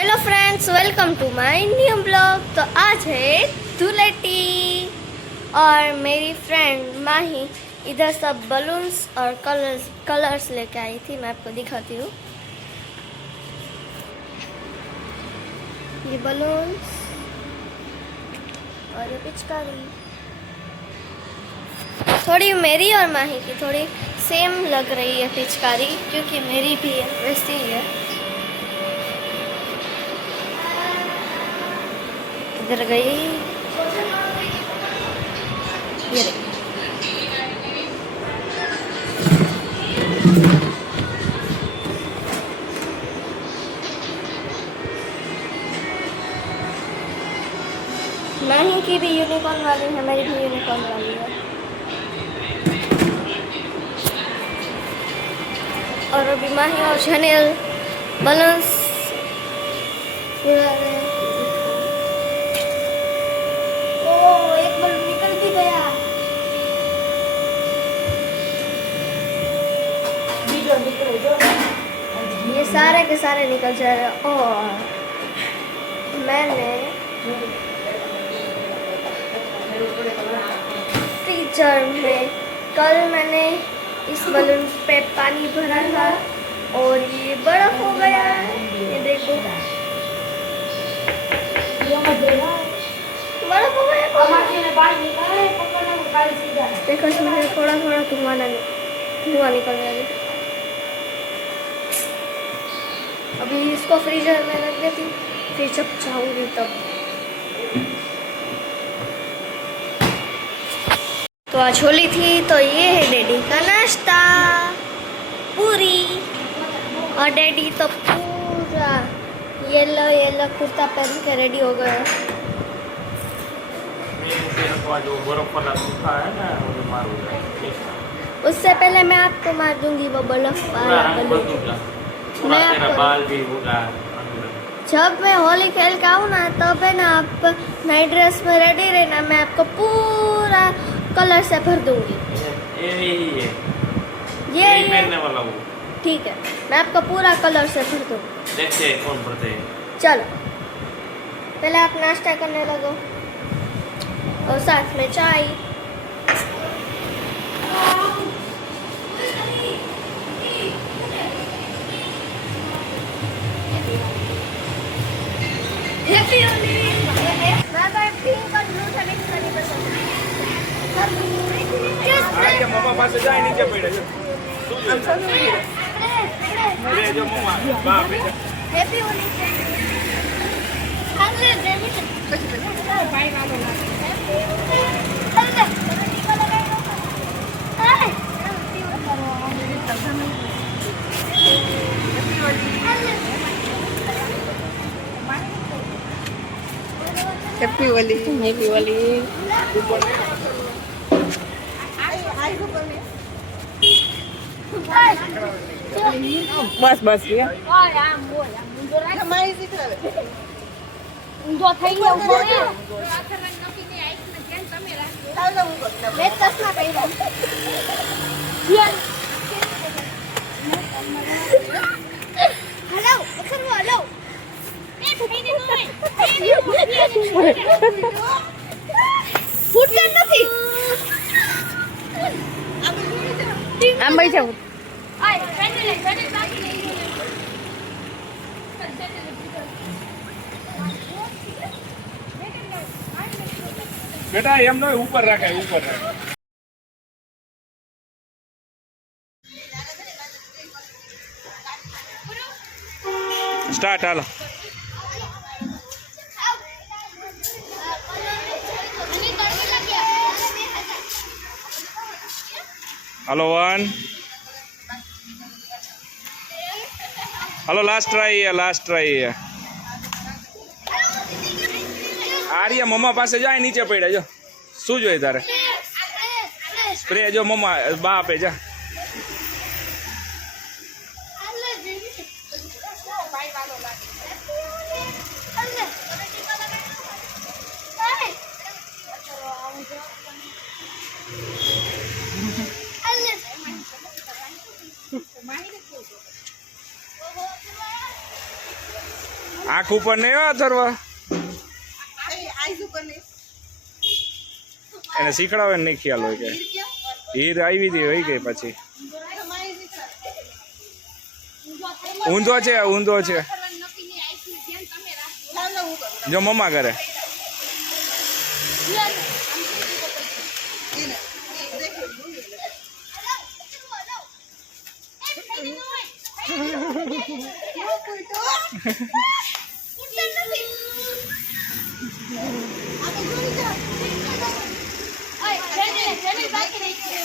Hello friends, welcome to my new blog. तो आज है धुलेटी और मेरी फ्रेंड माही इधर सब बलून्स और कलर्स लेके आई थी। मैं आपको दिखाती हूँ। ये बलून्स और ये पिचकारी थोड़ी मेरी और माही की थोड़ी सेम लग रही है पिचकारी, क्योंकि मेरी भी है वैसी ही है। इधर गई ये रही। माही की भी यूनिकॉर्न वाली है, मेरी भी यूनिकॉर्न वाली है। और अभी माही और शनेल बलून्स उड़ा रहे हैं। ओ, एक बलून निकल भी गया। ये सारे के सारे निकल जा रहे हैं। और मैंने टीचर में कल मैंने इस बलून पे पानी भरा था और ये बर्फ हो गया है। ये देखो बर्फ हो गया। देखो इसमें थोड़ा थोड़ा धुआं निकल रहा है। अभी इसको फ्रीजर में रख देती हूँ, फिर जब चाहूँगी तब। तो आज होली थी, तो ये है डैडी का नाश्ता, पूरी। और डैडी तो पूरा येलो येलो कुर्ता पहन के रेडी हो गए। उससे पहले मैं आपको मार दूंगी वो बर्फ वाला बलून। मैं जब मैं होली खेल के आऊँ ना, तब है ना आप नई ड्रेस में रेडी रहना। मैं आपको पूरा कलर से भर दूंगी। ये पहनने वाला हूँ। ठीक है, मैं आपको पूरा कलर से भर दूंगी। देखते हैं कौन भरते हैं। चलो पहले आप नाश्ता करने लगो और साथ में चाय। हैप्पी होली। मैं पिंक और ब्लू से मिक्स करनी पसंद है। मम्मा पास जाए नीचे बैठ जो मम्मा बाप रे। हैप्पी होली। बाय वालो हैप्पी होली। हैप्पी होली। बस बस ये ઊંધો થઈ ગયો ઊભો રે મે ચશ્મા પહેર્યા હેલો અખરવો હેલો એ થઈને નોય ફૂટ નથી આમ બેસી જાવ। આય પેન્ડલ બાકી નહીં। बेटा एम नो ऊपर रखे ऊपर रखे। स्टार्ट हालो। Hello one. Hello last try है। आर्या मम्मा पास जाए नीचे पड़े जो शू जो तारे स्प्रे जो मम्मा बाप जा। આંખ ઉપર નહીં હો અથર્વા, એને શીખડાવે ને નહીં ખ્યાલ હોય કે હીર આવી હતી હોય ગઈ પછી ઊંધો છે ઊંધો છે જો મમ્મા કરે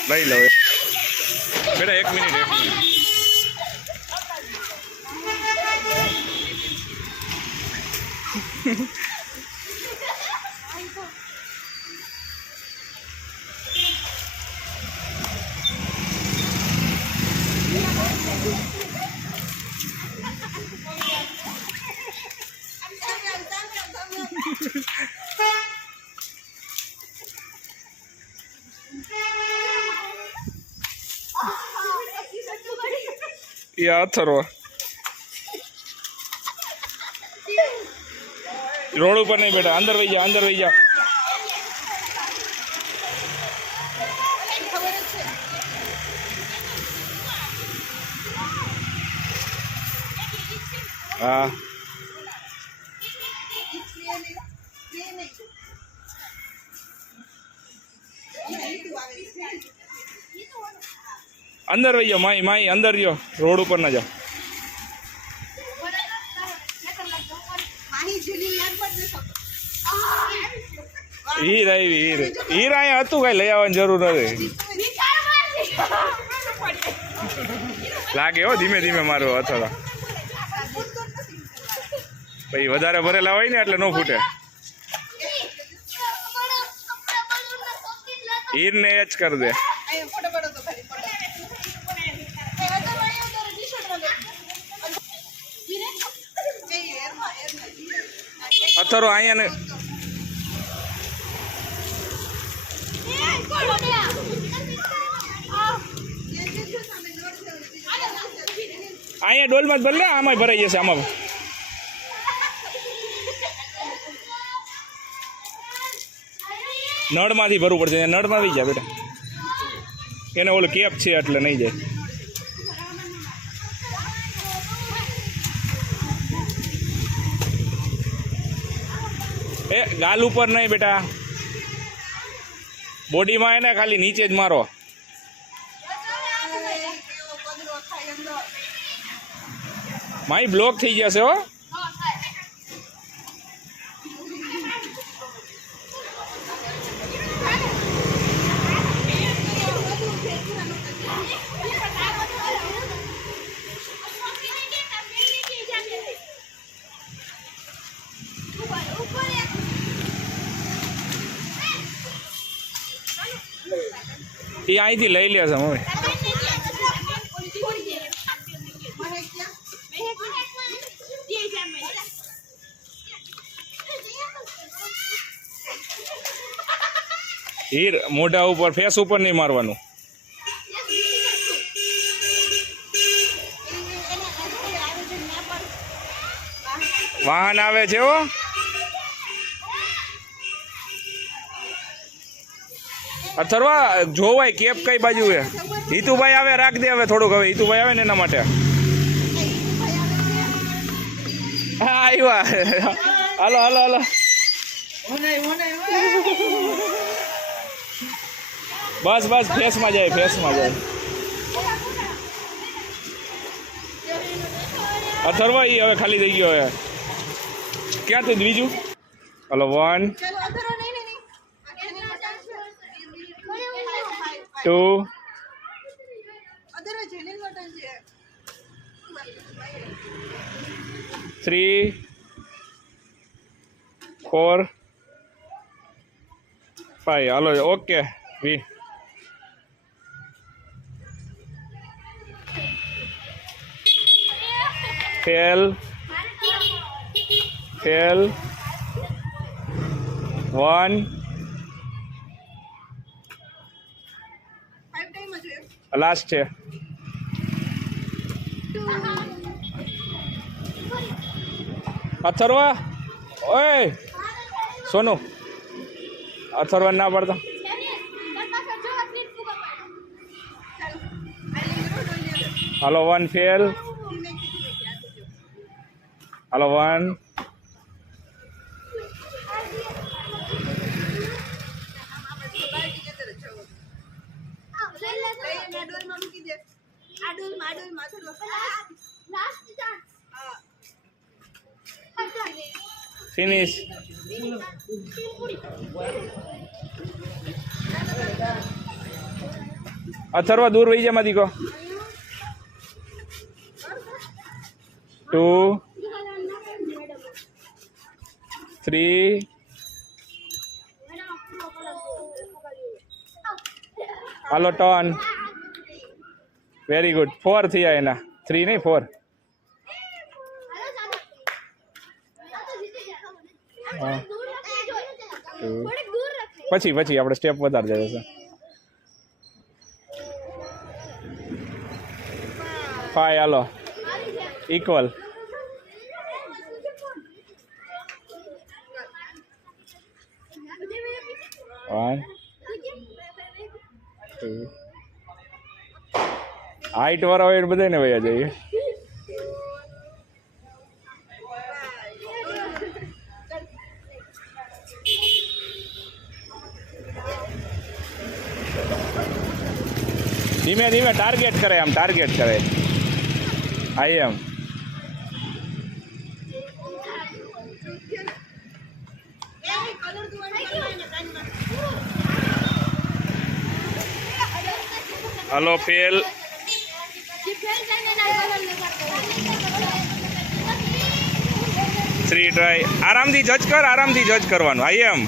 લઈ લો બેટા 1 મિનિટ એ અથર્વા રોડ ઉપર નહીં બેટા અંદર વહી જા અંદર વહી જા હા અંદર વહી જાઓ માઈ માઈ અંદર રહ્યો રોડ ઉપર ના જાઓ હીર આવી હીર હીર અહીંયા હતું કઈ લઈ આવવાની જરૂર નથી લાગે હો ધીમે ધીમે મારું અથડા પછી વધારે ભરેલા હોય ને એટલે ન ફૂટે હીર ને એ જ કરી દે અથરો અહીંયા ને અહીંયા ડોલમાં જ ભલે આમાં ભરાઈ જશે આમાં નળમાંથી ભરવું પડશે નળમાં આવી જાય બેટા એને ઓલું કેપ છે એટલે નહીં જાય એ ગાલ ઉપર નહીં બેટા બોડીમાં એને ખાલી નીચે જ મારો માઈ બ્લોક થઈ જશે હો એ અહીંથી લઈ લે છે મમ્મી હીર મોઢા ઉપર ફેસ ઉપર નહીં મારવાનું વાહન આવે છે હો અથર્વા જોવાય કેપ કઈ બાજુ હે હિતુભાઈ આવે રાખ દે હવે થોડુંક હવે હિતુભાઈ આવે ને એના માટે હા આવ્યા હાલો હાલો હાલો બસ બસ ફેસમાં જાય ફેસમાં જાય અથર્વા એ હવે ખાલી થઈ ગયો હવે ક્યાંથી બીજું હાલો 1 2 3 4 5 હાલો ઓકે વી ફેલ 1 લાસ્ટ છે અથર્વા ઓય સોનુ અથર્વા ના પડતા હાલો 1 ફેલ હાલો 1 ફિનિશ અથર્વા દૂર વહી જાય માંથી કહો 2 3 હાલો ટર્ન વેરી ગુડ 4 થયા એના 3 નહીં 4 હા પછી આપણે સ્ટેપ વધારે જાય છે 5 હાલો ઇક્વલ 1 2 હાઈટ વાળા હોય બધા ને વયા જઈએ ધીમે ધીમે ટાર્ગેટ કરે આમ ટાર્ગેટ કરે આઈ એમ હલો ફેલ 3 ટ્રાય આરામથી જજ કર આરામથી જજ કરવાનું આઈ એમ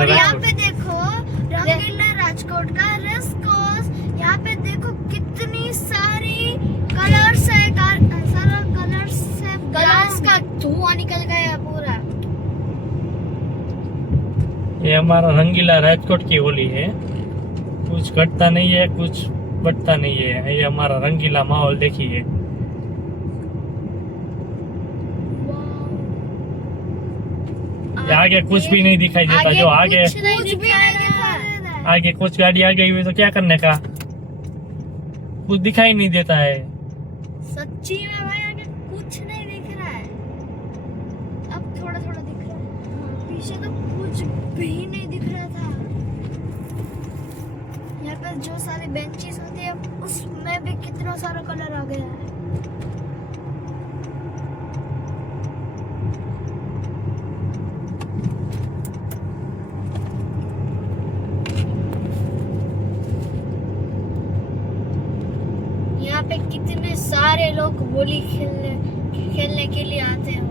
और यहाँ पे देखो रंगीला राजकोट का रेस्कोस। यहाँ पे देखो कितनी सारी कलर्स है, सारा कलर्स है, कलर्स का धुआं निकल गया पूरा। ये हमारा रंगीला राजकोट की होली है, कुछ घटता नहीं है कुछ बढ़ता नहीं है। ये हमारा रंगीला माहौल देखिए। आगे कुछ भी नहीं दिखाई देता, जो आगे आगे कुछ गाड़ी आ गई हुई तो क्या करने का, कुछ दिखाई नहीं देता है। सच्ची में भाई आगे कुछ नहीं दिख रहा है, अब थोड़ा थोड़ा दिख रहा है, पीछे तो कुछ भी नहीं दिख रहा था। यहाँ पे जो सारी बेंचेस होती है उसमें भी कितना सारा कलर आ गया है। यहाँ पे कितने सारे लोग होली खेलने के लिए आते हैं।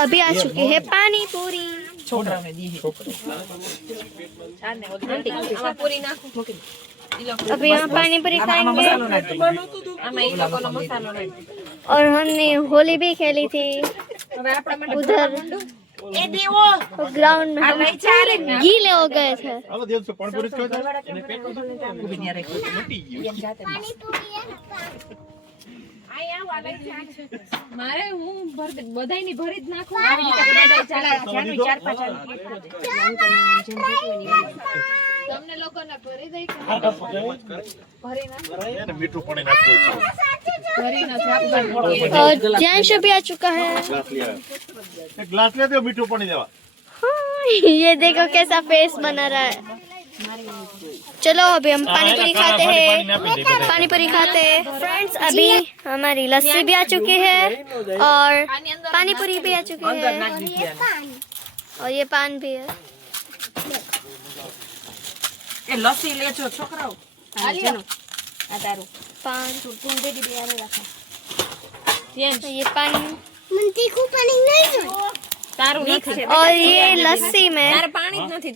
अभी आ चुकी है पानी पूरी। अभी यहाँ पानी पूरी खाएंगे और हमने होली भी खेली थी उधर ग्राउंड में। हम गीले हो गए थे। મારે હું બધાયની ભરી જ નાખું આવી રીતે ચાલુ 4-5 તમને લોકોને ભરી દઈ કે ભરી ના મીઠું પાણી નાખવું ભરી ના और जैंश भी आ चुका है। एक ग्लास ले दो मीठू पानी देवा। हाँ, ये देखो कैसा फेस बना रहा है। चलो अभी हम पानी पूरी खाते हैं। पानी पूरी खाते हैं फ्रेंड्स। अभी हमारी लस्सी भी आ चुकी है और पानी पूरी भी आ चुकी है और ये पान भी है। એ લસ્સી લેજો છોકરાઓ આલ્યો આ તારું पान તું દે દી યાર રાખો ये पान તારું નથી और ये लस्सी में તારે પાણી જ નથી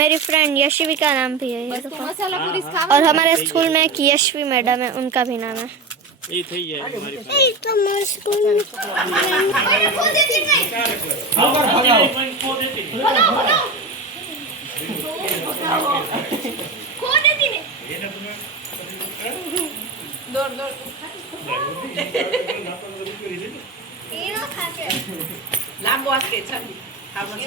मेरी फ्रेंड यशवी का नाम भी है ये देखो। મસાલા પૂરી ખાવા और हमारे स्कूल में एक यशवी मैडम है, उनका भी नाम है। એ થઈ જાય મારી દોડ દોડ લાંબો આસ્તે ચાલી ખાવા છે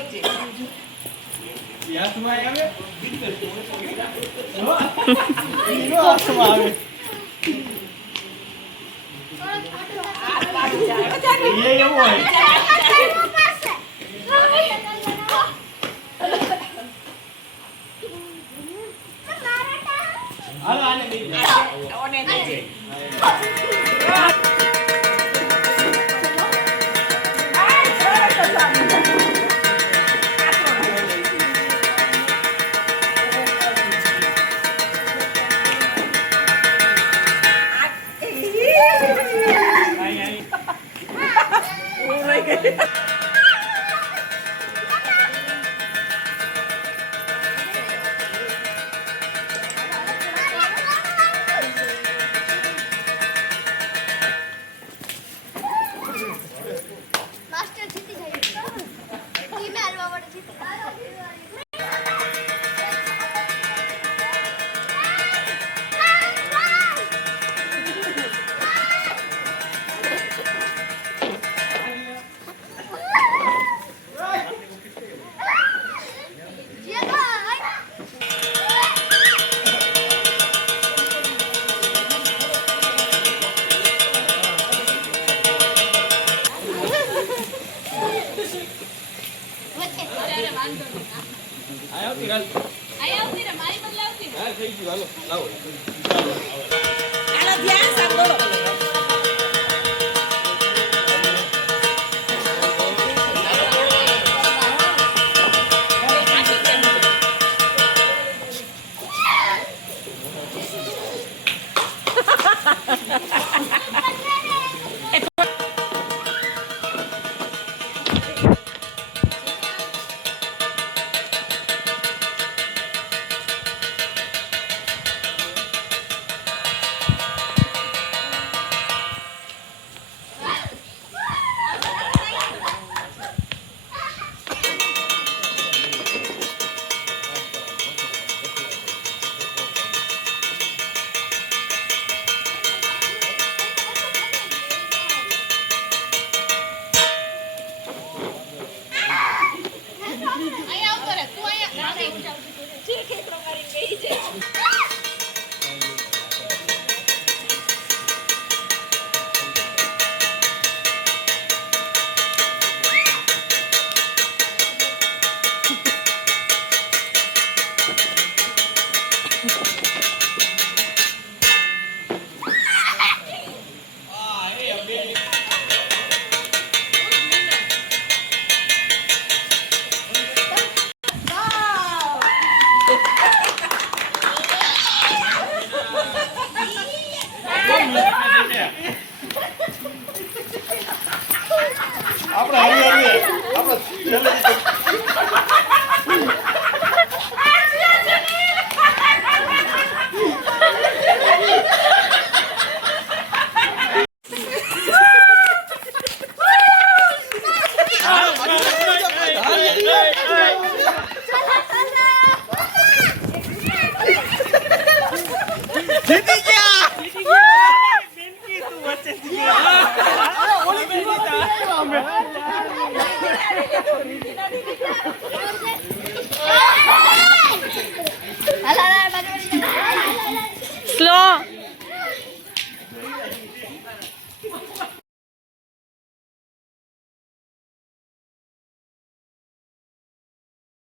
આપણે